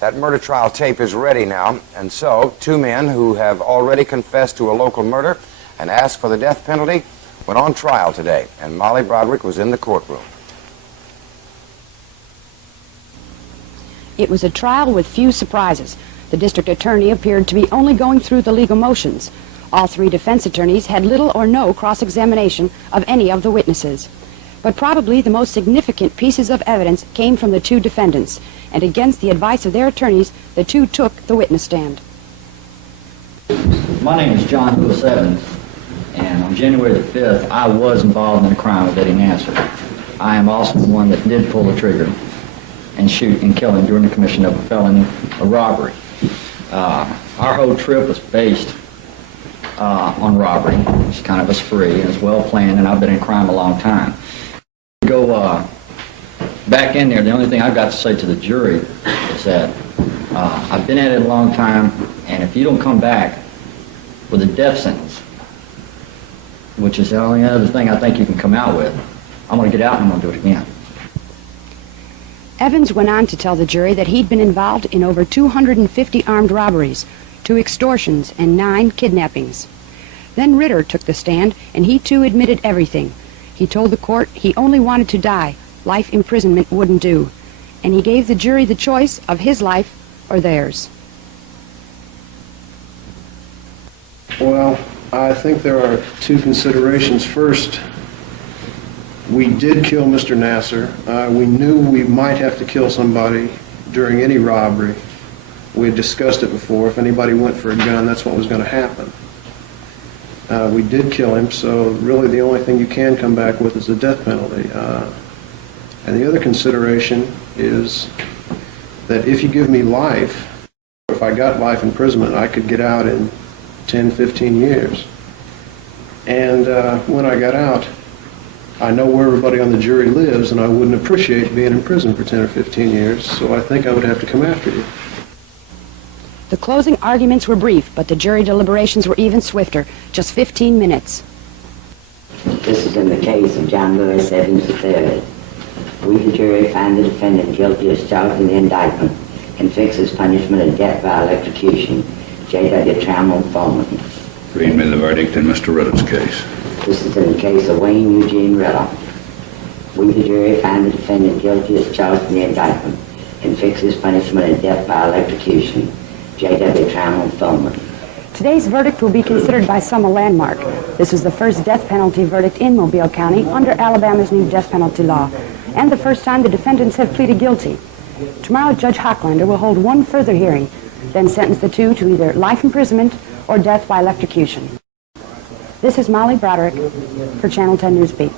That murder trial tape is ready now, and so two men who have already confessed to a local murder and asked for the death penalty went on trial today, and Molly Broderick was in the courtroom. It was a trial with few surprises. The district attorney appeared to be only going through the legal motions. All three defense attorneys had little or no cross-examination of any of the witnesses. But probably the most significant pieces of evidence came from the two defendants, and against the advice of their attorneys, the two took the witness stand. My name is John Lewis Evans, and on January the 5th, I was involved in the crime of Eddie Nasser. I am also the one that did pull the trigger and shoot and kill him during the commission of a felony, a robbery. Our whole trip was based on robbery. It's kind of a spree, and it's well planned, and I've been in crime a long time. Go back in there, the only thing I've got to say to the jury is that I've been at it a long time, and if you don't come back with a death sentence, which is the only other thing I think you can come out with, I'm going to get out and I'm going to do it again. Evans went on to tell the jury that he'd been involved in over 250 armed robberies, 2 extortions, and 9 kidnappings. Then Ritter took the stand, and he too admitted everything. He told the court he only wanted to die. Life imprisonment wouldn't do. And he gave the jury the choice of his life or theirs. Well, I think there are 2 considerations. First, we did kill Mr. Nasser. We knew we might have to kill somebody during any robbery. We had discussed it before. If anybody went for a gun, that's what was going to happen. We did kill him, so really the only thing you can come back with is the death penalty. And the other consideration is that if you give me life, if I got life imprisonment, I could get out in 10, 15 years. And when I got out, I know where everybody on the jury lives, and I wouldn't appreciate being in prison for 10 or 15 years, so I think I would have to come after you. The closing arguments were brief, but the jury deliberations were even swifter, just 15 minutes. This is in the case of John Lewis Evans III. We, the jury, find the defendant guilty as charged in the indictment and fix his punishment of death by electrocution. J.W. Trammell, foreman. Read me the verdict in Mr. Ritter's case. This is in the case of Wayne Eugene Ritter. We, the jury, find the defendant guilty as charged in the indictment and fix his punishment of death by electrocution. J.W. Trammell, foreman. Today's verdict will be considered by some a landmark. This is the first death penalty verdict in Mobile County under Alabama's new death penalty law, and the first time the defendants have pleaded guilty. Tomorrow, Judge Hochlander will hold one further hearing, then sentence the two to either life imprisonment or death by electrocution. This is Molly Broderick for Channel 10 Newsbeat.